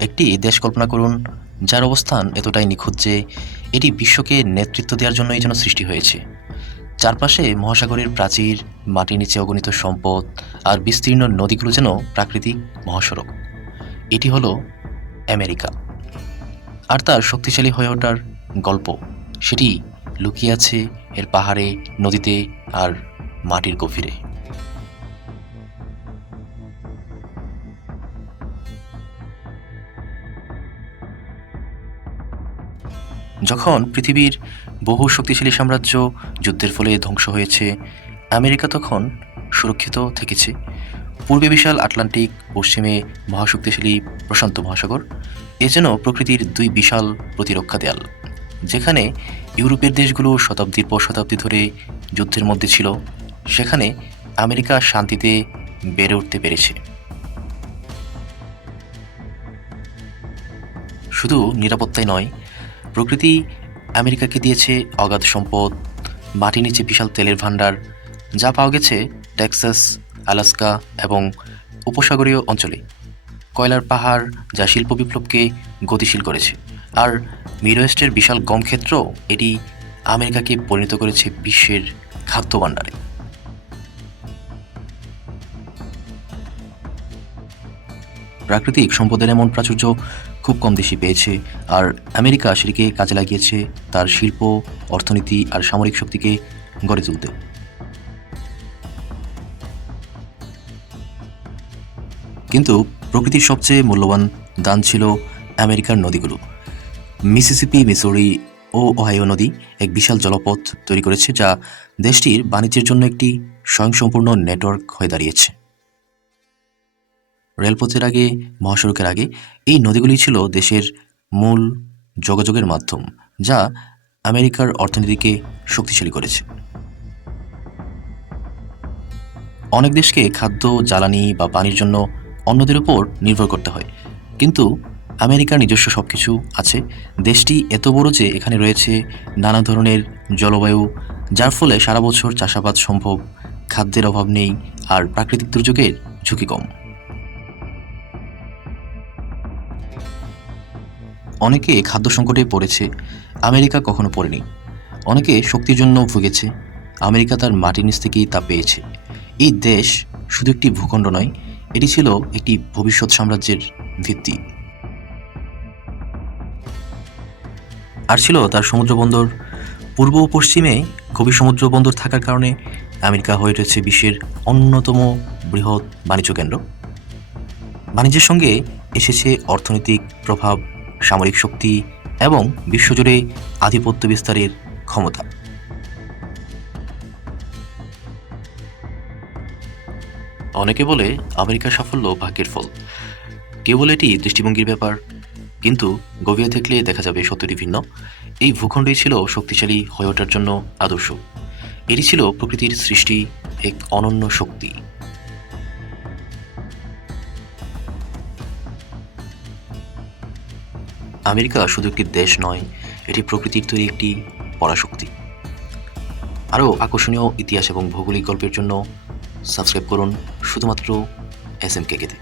একটি দেশ কল্পনা করুন, যার অবস্থান এতটাই নিখুঁত যে এটি বিশ্বকে নেতৃত্ব দেওয়ার জন্যই যেন সৃষ্টি হয়েছে। চারপাশে মহাসাগরের প্রাচীর, মাটির নিচে অগণিত সম্পদ আর বিস্তীর্ণ নদীগুলো যেন প্রাকৃতিক মহাসড়ক। এটি হলো আমেরিকা। আর তার শক্তিশালী হয়ে ওঠার গল্প, সেটি লুকিয়ে আছে এর পাহাড়ে, নদীতে আর মাটির গভীরে। যখন পৃথিবীর বহু শক্তিশালী সাম্রাজ্য যুদ্ধের ফলে ধ্বংস হয়েছে, আমেরিকা তখন সুরক্ষিত থেকেছে। পূর্বে বিশাল আটলান্টিক, পশ্চিমে মহাশক্তিশালী প্রশান্ত মহাসাগর, এ যেন প্রকৃতির দুই বিশাল প্রতিরক্ষা দেয়াল, যেখানে ইউরোপের দেশগুলো শতাব্দীর পর শতাব্দী ধরে যুদ্ধের মধ্যে ছিল। সেখানে আমেরিকা শান্তিতে বেড়ে উঠতে পেরেছে। শুধু নিরাপত্তাই নয় প্রকৃতি আমেরিকাকে দিয়েছে অগাধ সম্পদ, মাটির নিচে বিশাল তেলের ভাণ্ডার, যা পাওয়া গেছে টেক্সাস, আলাস্কা এবং উপসাগরীয় অঞ্চলে। কয়লার পাহাড় যা শিল্প বিপ্লবকে গতিশীল করেছে। আর মিডওয়েস্টের বিশাল গম ক্ষেত্র এটি আমেরিকাকে পরিণত করেছে বিশ্বের খাদ্য ভাণ্ডারে। প্রাকৃতিক সম্পদের এমন প্রাচুর্য খুব কম দেশই পেয়েছে। আর আমেরিকা সেটিকে কাজে লাগিয়েছে তার শিল্প, অর্থনীতি আর সামরিক শক্তিকে গড়ে তুলতে। কিন্তু প্রকৃতির সবচেয়ে মূল্যবান দান ছিল আমেরিকার নদীগুলো। মিসিসিপি, মিসৌরি ও ওহাইও নদী এক বিশাল জলপথ তৈরি করেছে যা দেশটির বাণিজ্যের জন্য একটি স্বয়ংসম্পূর্ণ নেটওয়ার্ক হয়ে দাঁড়িয়েছে। রেলপথের আগে, মহাসড়কের আগে এই নদীগুলি ছিল দেশের মূল যোগাযোগের মাধ্যম, যা আমেরিকার অর্থনীতিকে শক্তিশালী করেছে। অনেক দেশকে খাদ্য, জ্বালানি বা পানির জন্য অন্যদের উপর নির্ভর করতে হয়। কিন্তু আমেরিকার নিজস্ব সব কিছু আছে। দেশটি এত বড় যে এখানে রয়েছে নানা ধরনের জলবায়ু, যার ফলে সারা বছর চাষাবাদ সম্ভব, খাদ্যের অভাব নেই আর প্রাকৃতিক দুর্যোগের ঝুঁকি কম। অনেকে খাদ্য সংকটে পড়েছে, আমেরিকা কখনো পড়েনি। অনেকে শক্তির জন্য ভুগেছে, আমেরিকা তার মাটির নিচ থেকেই তা পেয়েছে। এই দেশ শুধু একটি ভূখণ্ড নয়, এটি ছিল একটি ভবিষ্যৎ সাম্রাজ্যের ভিত্তি। আর ছিল তার সমুদ্র বন্দর। পূর্ব ও পশ্চিমে গভীর সমুদ্র বন্দর থাকার কারণে আমেরিকা হয়ে উঠেছে বিশ্বের অন্যতম বৃহৎ বাণিজ্য কেন্দ্র। বাণিজ্যের সঙ্গে এসেছে অর্থনৈতিক প্রভাব, সামরিক শক্তি এবং বিশ্বজুড়ে আধিপত্য বিস্তারের ক্ষমতা। অনেকে বলে আমেরিকার সাফল্য ভাগ্যের ফল। কেউ বলে এটি দৃষ্টিভঙ্গির ব্যাপার, কিন্তু গভীরে দেখলে দেখা যাবে সত্যটি ভিন্ন। এই ভূখণ্ডই ছিল শক্তিশালী হয়ে ওঠার জন্য আদর্শ। এটি ছিল প্রকৃতির সৃষ্টি, এক অনন্য শক্তি। আমেরিকা শুধু একটি দেশ নয়, এটি প্রকৃতির তৈরি একটি পরাশক্তি। আরও আকর্ষণীয় ইতিহাস এবং ভৌগোলিক গল্পের জন্য সাবস্ক্রাইব করুন শুধুমাত্র এস এম কেকেতে